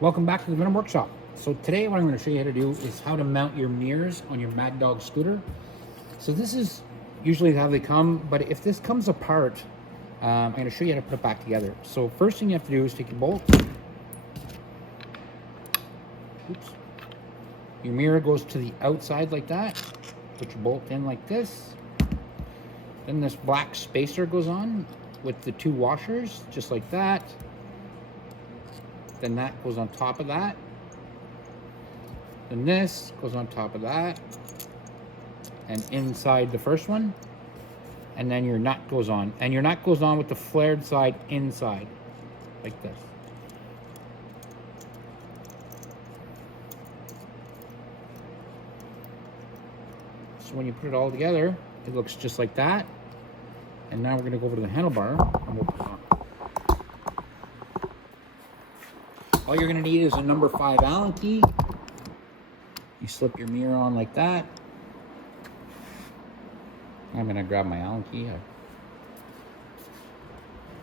Welcome back to the Venom Workshop. So today what I'm going to show you how to do is how to mount your mirrors on your Maddog scooter. So this is usually how they come, but if this comes apart, I'm going to show you how to put it back together. So first thing you have to do is take your bolt. Oops. Your mirror goes to the outside like that. Put your bolt in like this. Then this black spacer goes on with the two washers, just like that. Then that goes on top of that. Then this goes on top of that. And inside the first one. And then your nut goes on. And your nut goes on with the flared side inside. Like this. So when you put it all together, it looks just like that. And now we're going to go over to the handlebar and we'll put it on. All you're going to need is a number 5 Allen key. You slip your mirror on like that. I'm going to grab my Allen key. I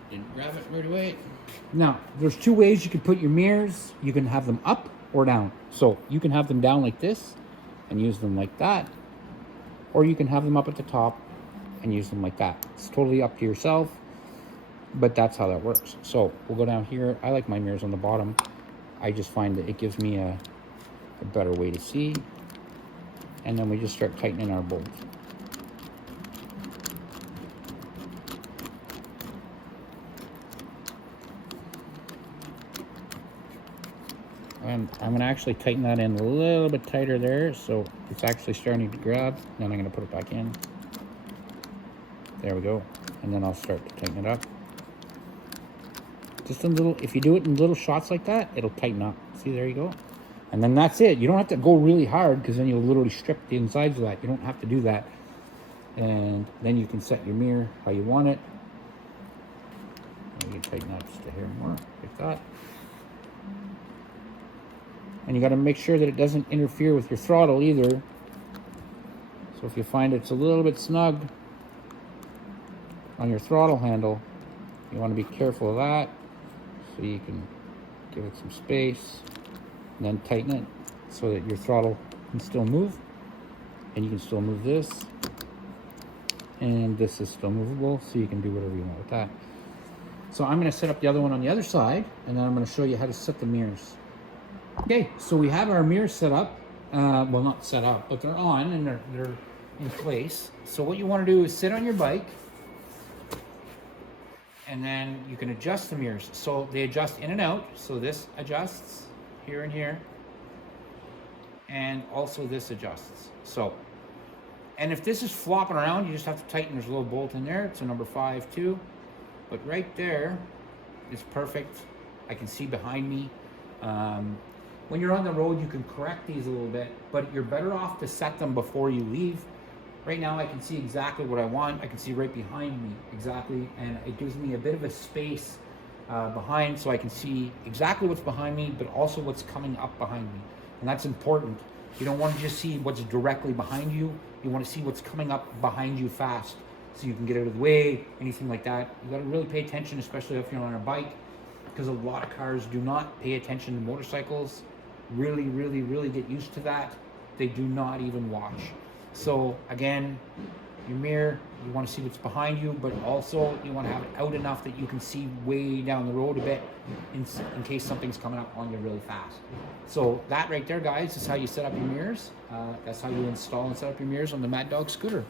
didn't grab it right away. Now, there's two ways you can put your mirrors. You can have them up or down. So you can have them down like this and use them like that. Or you can have them up at the top and use them like that. It's totally up to yourself, but that's how that works. So we'll go down here. I like my mirrors on the bottom. I just find that it gives me a better way to see. And then we just start tightening our bolts. And I'm going to actually tighten that in a little bit tighter there, so it's actually starting to grab. Then I'm going to put it back in. There we go. And then I'll start to tighten it up. Just a little, if you do it in little shots like that, it'll tighten up. See, there you go. And then that's it. You don't have to go really hard because then you'll literally strip the insides of that. You don't have to do that. And then you can set your mirror how you want it. And you can tighten that just a hair more, like that. And you got to make sure that it doesn't interfere with your throttle either. So if you find it's a little bit snug on your throttle handle, you want to be careful of that. So you can give it some space and then tighten it so that your throttle can still move. And you can still move this. And this is still movable, so you can do whatever you want with that. So I'm going to set up the other one on the other side, and then I'm going to show you how to set the mirrors. Okay, so we have our mirrors set up. Well, not set up, but they're on and they're in place. So what you want to do is sit on your bike, and then you can adjust the mirrors. So they adjust in and out. So this adjusts here and here, and also this adjusts. So, and if this is flopping around, you just have to tighten. There's a little bolt in there. It's a number 5 too. But right there is perfect. I can see behind me. When you're on the road, you can correct these a little bit, but you're better off to set them before you leave. Right now, I can see exactly what I want. I can see right behind me, exactly, and it gives me a bit of a space behind, so I can see exactly what's behind me, but also what's coming up behind me, and that's important. You don't want to just see what's directly behind you. You want to see what's coming up behind you fast, so you can get out of the way, anything like that. You got to really pay attention, especially if you're on a bike, because a lot of cars do not pay attention to motorcycles. Really get used to that. They do not even watch. So again, your mirror, you want to see what's behind you, but also you want to have it out enough that you can see way down the road a bit in case something's coming up on you really fast. So that right there, guys, is how you set up your mirrors. That's how you install and set up your mirrors on the Maddog scooter.